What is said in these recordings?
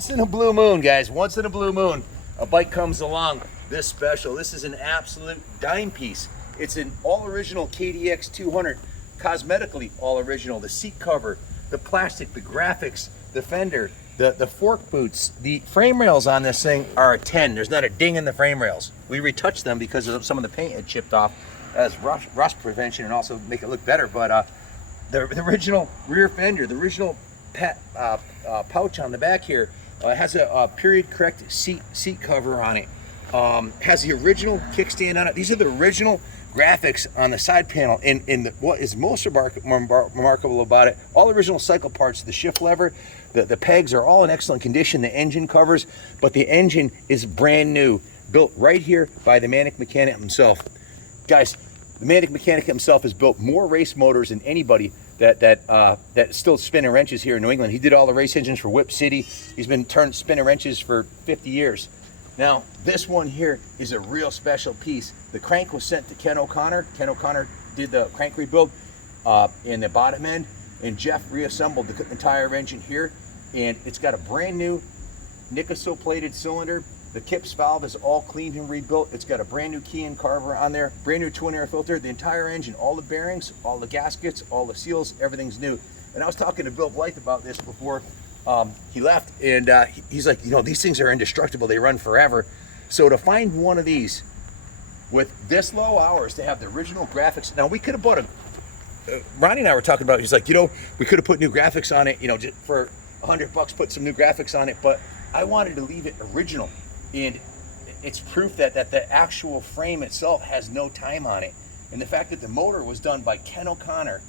once in a blue moon, guys, once in a blue moon, a bike comes along this special. This is an absolute dime piece. It's an all original KDX200, cosmetically all original. The seat cover, the plastic, the graphics, the fender, the fork boots, the frame rails on this thing are a 10. There's not a ding in the frame rails. We retouched them because of some of the paint had chipped off as rust prevention and also make it look better. But the original rear fender, the original pouch on the back here has a period correct seat cover on it. Has the original kickstand on it. These are the original graphics on the side panel, and what is most remarkable about it, all original cycle parts, the shift lever, the pegs are all in excellent condition, the engine covers, but the engine is brand new, built right here by the Manic mechanic himself. Guys, the Manic mechanic himself has built more race motors than anybody that still spinning wrenches here in New England. He did all the race engines for Whip City. He's been spinning wrenches for 50 years. Now, this one here is a real special piece. The crank was sent to Ken O'Connor. Ken O'Connor did the crank rebuild in the bottom end, and Jeff reassembled the entire engine here, and it's got a brand new Nikaso plated cylinder. The Kips valve is all cleaned and rebuilt. It's got a brand new key and carver on there, brand new twin air filter, the entire engine, all the bearings, all the gaskets, all the seals, everything's new. And I was talking to Bill Blythe about this before he left, and he's like, you know, these things are indestructible, they run forever. So to find one of these with this low hours, to have the original graphics. Now, we could have bought Ronnie and I were talking about, he's like, you know, we could have put new graphics on it, you know, just for $100, put some new graphics on it, but I wanted to leave it original. And it's proof that the actual frame itself has no time on it. And the fact that the motor was done by Ken O'Connor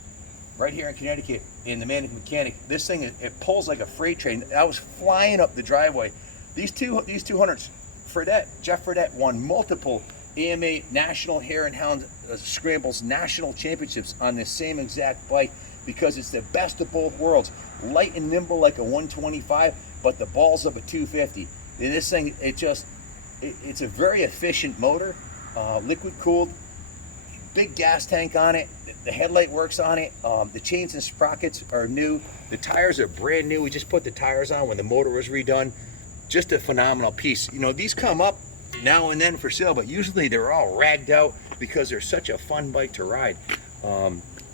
right here in Connecticut in the Manic mechanic, this thing, it pulls like a freight train. I was flying up the driveway. These 200s, Jeff Fredette won multiple AMA National Hare and Hound Scrambles National Championships on this same exact bike because it's the best of both worlds. Light and nimble like a 125, but the balls of a 250. And this thing, it's a very efficient motor, liquid cooled, big gas tank on it. The headlight works on it. The chains and sprockets are new. The tires are brand new. We just put the tires on when the motor was redone. Just a phenomenal piece. You know, these come up now and then for sale, but usually they're all ragged out because they're such a fun bike to ride.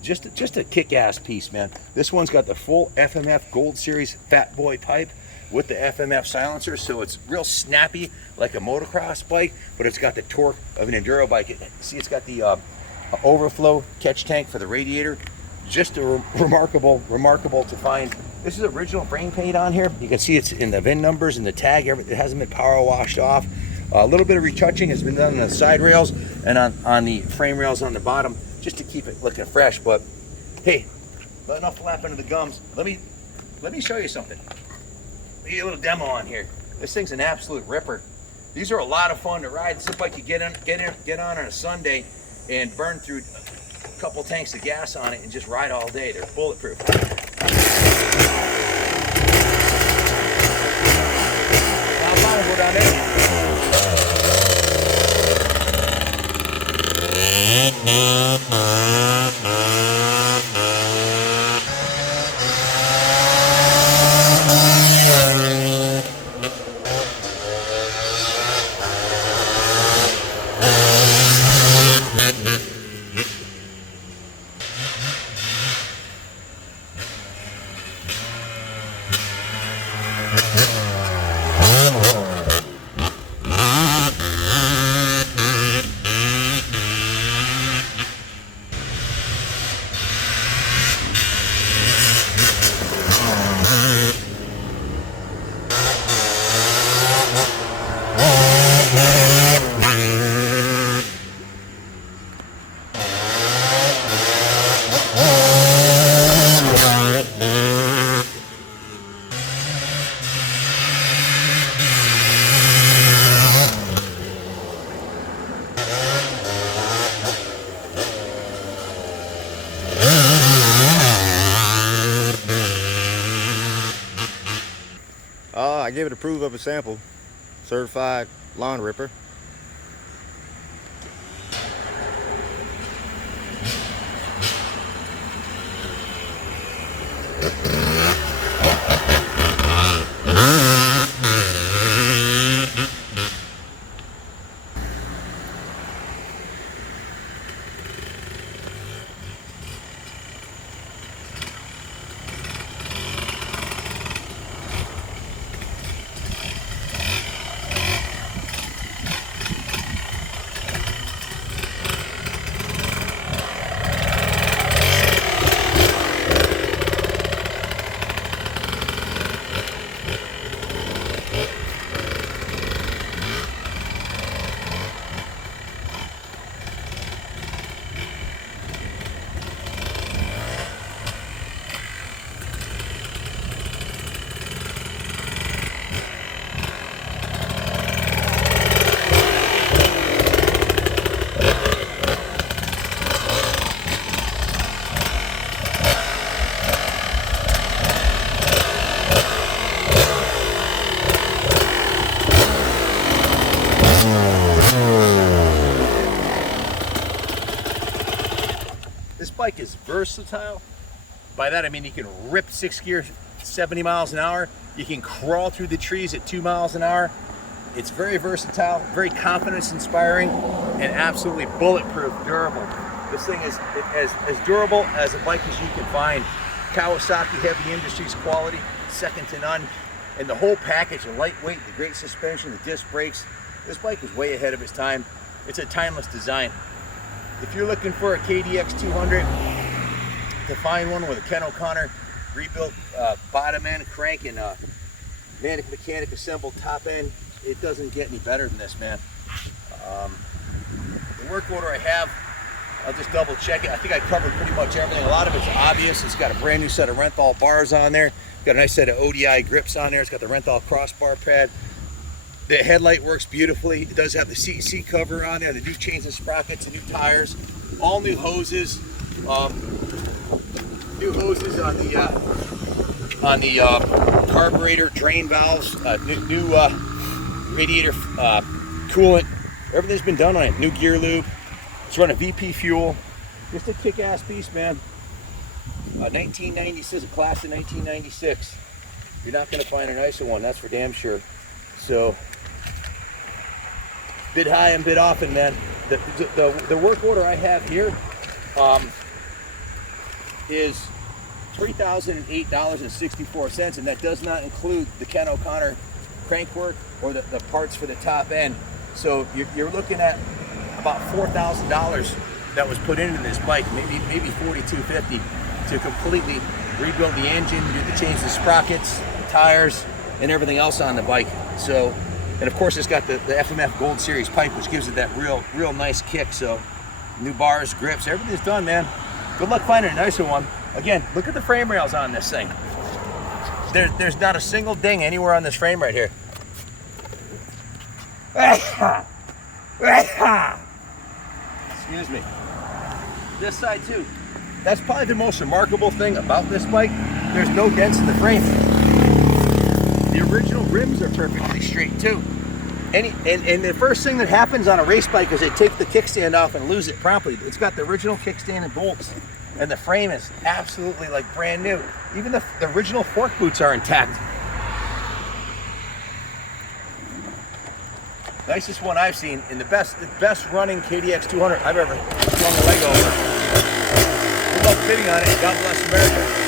Just a kick-ass piece, man. This one's got the full FMF Gold Series Fat Boy pipe with the FMF silencer, so it's real snappy like a motocross bike, but it's got the torque of an enduro bike. See, it's got the overflow catch tank for the radiator. Just a remarkable to find. This is original frame paint on here. You can see it's in the VIN numbers and the tag. It hasn't been power washed off. A little bit of retouching has been done on the side rails and on the frame rails on the bottom, just to keep it looking fresh. But hey, enough flapping of the gums. Let me show you something. Let me get a little demo on here. This thing's an absolute ripper. These are a lot of fun to ride. This is a bike you get on a Sunday and burn through a couple tanks of gas on it and just ride all day. They're bulletproof. Go down there. I gave it approve of a sample, certified lawn ripper. bike is versatile. By that I mean you can rip 6th gear 70 miles an hour. You can crawl through the trees at 2 miles an hour. It's very versatile, very confidence inspiring, and absolutely bulletproof, durable. This thing is as durable as a bike as you can find. Kawasaki Heavy Industries quality, second to none. And the whole package, the lightweight, the great suspension, the disc brakes. This bike is way ahead of its time. It's a timeless design. If you're looking for a KDX200, to find one with a Ken O'Connor rebuilt bottom end, crank, and mechanic assembled top end, it doesn't get any better than this, man. The work order I have, I'll just double check it. I think I covered pretty much everything. A lot of it's obvious. It's got a brand new set of Renthal bars on there. Got a nice set of ODI grips on there. It's got the Renthal crossbar pad. The headlight works beautifully. It does have the seat cover on there, the new chains and sprockets, the new tires, all new hoses. New hoses on the carburetor, drain valves, new radiator coolant. Everything's been done on it. New gear lube. It's running VP fuel. Just a kick-ass beast, man. 1996, a class of 1996. You're not going to find a nicer one, that's for damn sure. So, bid high and bid often, man. The work order I have here is $3,008.64, and that does not include the Ken O'Connor crankwork or the parts for the top end. So you're looking at about $4,000 that was put into this bike, maybe $4,250 to completely rebuild the engine, change the sprockets, the tires, and everything else on the bike. So, and of course it's got the FMF Gold Series pipe, which gives it that real nice kick. So new bars, grips, everything's done, man. Good luck finding a nicer one. Again, look at the frame rails on this thing. There's not a single ding anywhere on this frame right here. Excuse me. This side too. That's probably the most remarkable thing about this bike. There's no dents in the frame. The original rims are perfectly straight too. And the first thing that happens on a race bike is they take the kickstand off and lose it promptly. It's got the original kickstand and bolts, and the frame is absolutely like brand new. Even the original fork boots are intact. Nicest one I've seen, and the best running KDX200 I've ever swung a leg over. Good luck fitting on it. God bless America.